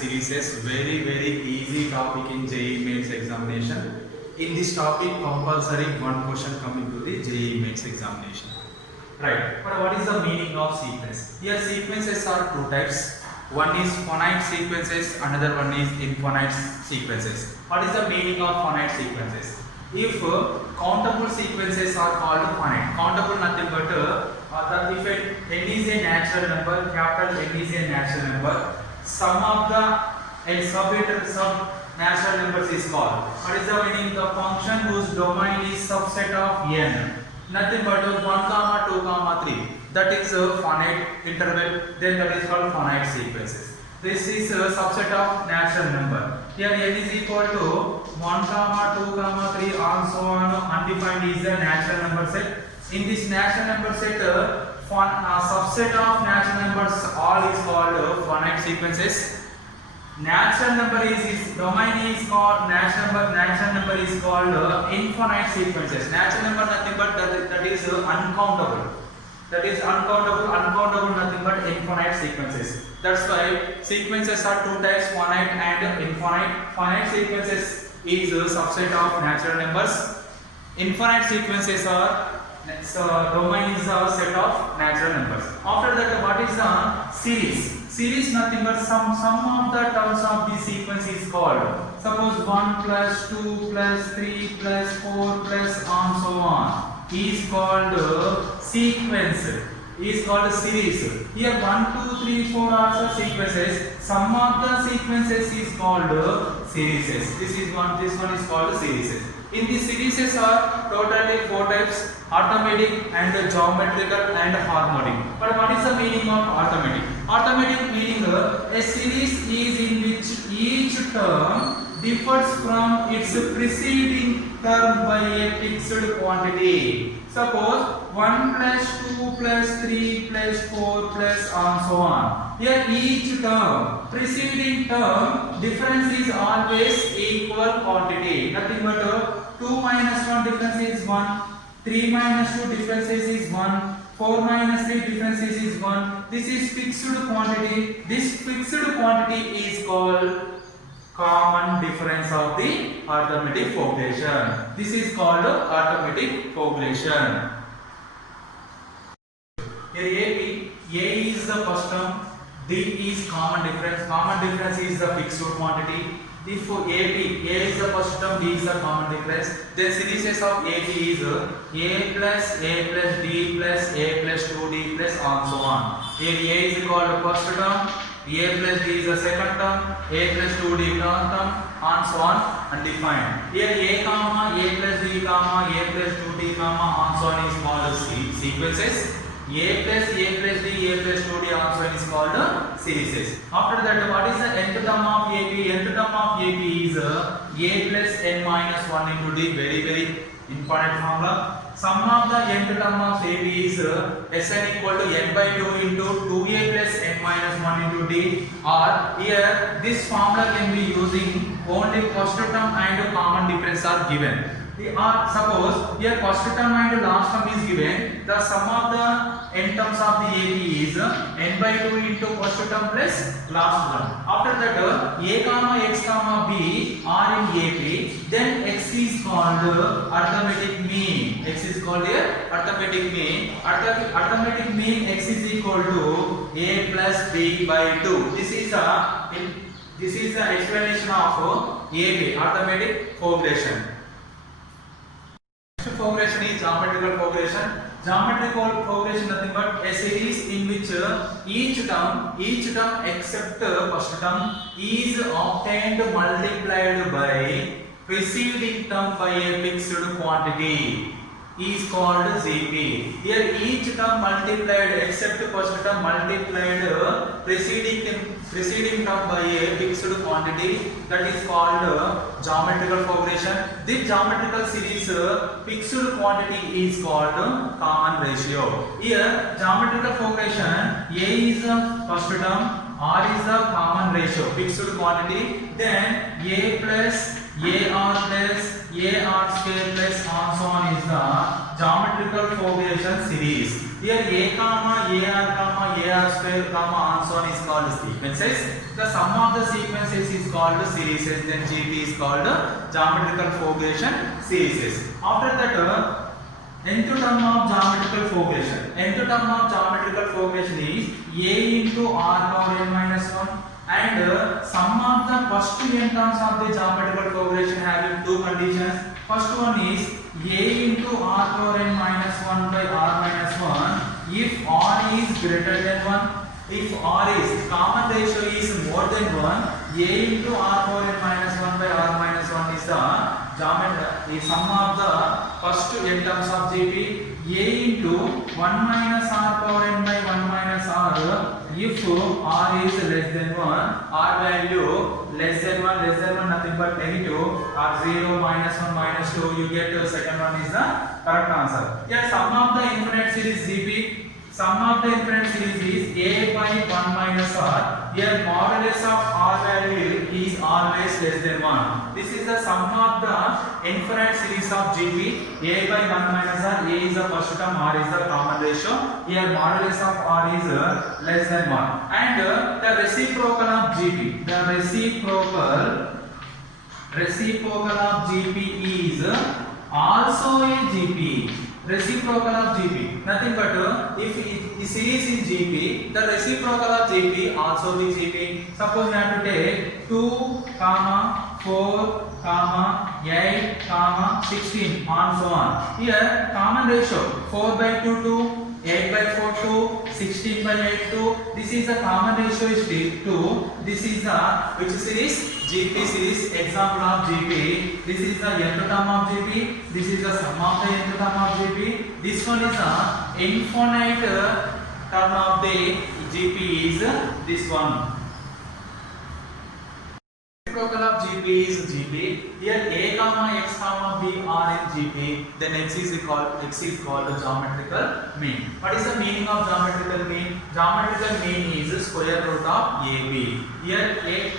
series is very easy topic in JEE Mains examination. In this topic, compulsory one question coming to the JEE Mains examination. Right. But what is the meaning of sequence? Here sequences are two types. One is finite sequences, another one is infinite sequences. What is the meaning of finite sequences? If countable sequences are called finite, countable nothing but that if n is a natural number, capital N is a natural number, sum of the sub natural numbers is called. What is the meaning? The function whose domain is subset of n, nothing but 1, 2, 3. That is a finite interval. Then that is called finite sequences. This is a subset of natural number. Here n is equal to 1, 2, 3 and so on. Undefined is the natural number set. In this natural number set, subset of natural numbers all is called finite sequences. Natural number is its domain is called natural number is called infinite sequences. Natural number nothing but that is uncountable. That is uncountable nothing but infinite sequences. That's why sequences are two types, finite and infinite. Finite sequences is a subset of natural numbers. Infinite sequences are domain is a set of natural numbers. After that, what is a series? Series nothing but sum of the terms of the sequence is called. Suppose 1 plus 2 plus 3 plus 4 plus and so on is called sequence. Is called series. Here 1, 2, 3, 4 are sequences. Sum of the sequences is called series. This one is called series. In the series are totally four types: arithmetic and geometrical and harmonic. But what is the meaning of arithmetic? Arithmetic meaning a series is in which each term differs from its preceding term by a fixed quantity. Suppose 1 plus 2 plus 3 plus 4 plus and so on. Here each term, preceding term, difference is always equal quantity. Nothing but 2 minus 1 difference is 1, 3 minus 2 differences is 1, 4 minus 3 differences is 1. This is fixed quantity. This fixed quantity is called common difference of the arithmetic population. This is called arithmetic population. Here A is the first term, D is common difference. Common difference is the fixed quantity. If A is the first term, D is the common difference. Then series of AB is A plus D plus A plus 2D plus and so on. Here A is called first term, A plus D is the second term, A plus 2D third term, and so on, undefined. Here A plus D, A plus 2D, and so on is called sequences. A plus D, A plus 2D also is called series. After that, what is the nth term of AB? Nth term of AB is A plus n minus 1 into D. Very important formula. Sum of the nth term of AB is Sn equal to n by 2 into 2A plus n minus 1 into D. Or here this formula can be using only first term and common difference are given. Suppose here first term and last term is given. The sum of the n terms of the AB is n by 2 into first term plus last term. After that, A comma X comma B are in AB. Then X is called arithmetic mean. X is called arithmetic mean. Arithmetic mean X is equal to A plus B by 2. This is the explanation of AB, arithmetic progression. Next progression is geometrical progression. Geometrical progression nothing but a series in which each term except first term is obtained multiplied by preceding term by a fixed quantity is called ZP. Here each term multiplied except first term multiplied preceding term by a fixed quantity, that is called geometrical progression. This geometrical series fixed quantity is called common ratio. Here geometrical progression, A is the first term, R is the common ratio, fixed quantity. Then A plus AR plus AR square plus and so on is the geometrical progression series. Here A comma AR square comma and so on is called sequences. The sum of the sequences is called series. Then GP is called geometrical progression series. After that, nth term of geometrical progression. Nth term of geometrical progression is A into R power n minus 1, and sum of the first n terms of the geometrical progression having two conditions. First one is A into R power n minus 1 by R minus 1 if R is greater than 1. If R is common ratio is more than 1, A into R power n minus 1 by R minus 1 is the sum of the first n terms of GP. A into 1 minus R power n by 1 minus R if R is less than 1, R value less than 1 nothing but negative, or 0, minus 1, minus 2, you get the second one is the correct answer. Here sum of the infinite series GP. Sum of the infinite series is A by 1 minus R. Here modulus of R value is always less than 1. This is the sum of the infinite series of GP. A by 1 minus R. A is the first term, R is the common ratio. Here modulus of R is less than 1. And the reciprocal of GP. The reciprocal of GP is also a GP. Reciprocal of GP, nothing but if the series is GP, the reciprocal of GP also be GP. Suppose we have to take 2, 4, 8, 16 and so on. Here common ratio 4 by 2 2, 8 by 4 2, 16 by 8 2. This is the common ratio is 2. This is the which series? GP series. Example of GP. This is the nth term of GP. This is the sum of the nth term of GP. This one is the infinite term of the GP is this one. Reciprocal of GP is GP. Here A comma X comma B are in GP. Then X is called the geometrical mean. What is the meaning of geometrical mean? Geometrical mean is square root of AB. Here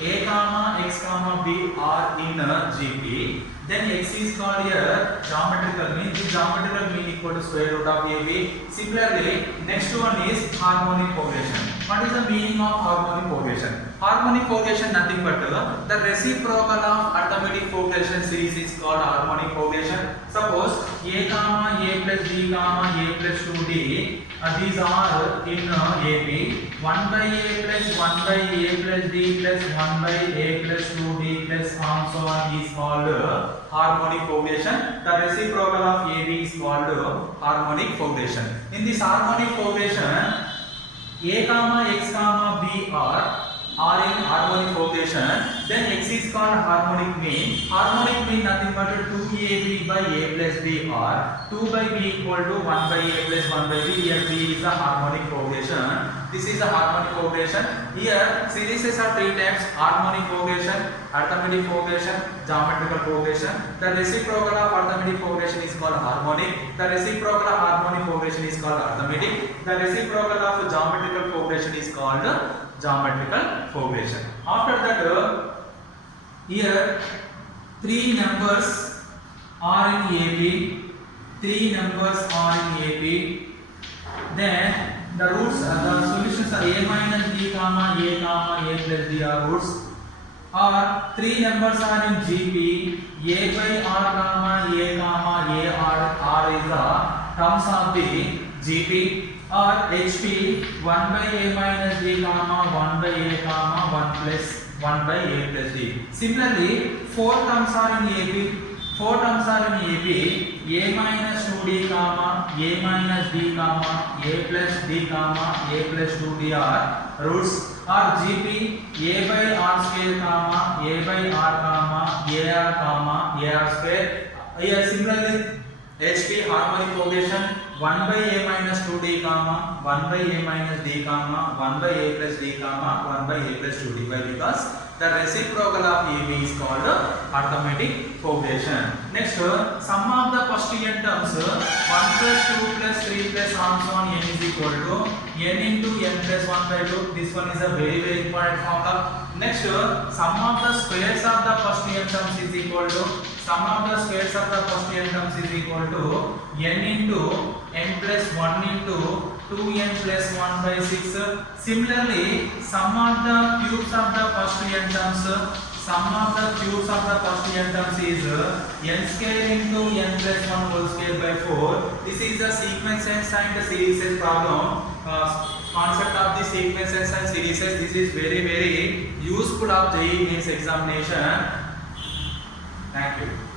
A comma X comma B are in GP. Then X is called here geometrical mean. The geometrical mean equal to square root of AB. Similarly, next one is harmonic progression. What is the meaning of harmonic progression? Harmonic progression nothing but the reciprocal of arithmetic progression series is called harmonic progression. Suppose A comma A plus B comma A plus 2D. These are in AB. 1 by A plus 1 by A plus D plus 1 by A plus 2D plus and so on is called harmonic progression. The reciprocal of AB is called harmonic progression. In this harmonic progression, A comma X comma B are in harmonic progression. Then X is called harmonic mean. Harmonic mean nothing but 2AB by A plus B or 2 by B equal to 1 by A plus 1 by B. Here B is a harmonic progression. This is a harmonic progression. Here series are 3 types: harmonic progression, arithmetic progression, geometrical progression. The reciprocal of arithmetic progression is called harmonic. The reciprocal of harmonic progression is called arithmetic. The reciprocal of geometrical progression is called geometrical progression. After that, here 3 numbers are in AB. 3 numbers are in AB. Then the roots, the solutions are A minus D comma A plus D are roots. Or 3 numbers are in GP. A by R comma A R is the terms of the GP. Or HP 1 by A minus D comma 1 by A 1 by A plus D. Similarly, 4 terms are in AB. 4 terms are in AB. A minus 2D comma A minus D comma A plus D comma A plus 2D are roots. Or GP A by R square comma A by R comma AR square. Here similarly, HP harmonic progression 1 by A minus 2D comma 1 by A minus D comma 1 by A plus D comma 1 by A plus 2D. Why? Because the reciprocal of AB is called arithmetic progression. Next, sum of the first n terms 1 plus 2 plus 3 plus and so on n is equal to n into n plus 1 by 2. This one is a very important formula. Next, sum of the squares of the first n terms is equal to sum of the squares of the first n terms is equal to n into n plus 1 into 2n plus 1 by 6. Similarly, sum of the cubes of the first n terms, sum of the cubes of the first n terms is n square into n plus 1 whole square by 4. This is the sequences and series problem. Concept of the sequences and series. This is very useful of JEE Mains examination. Thank you.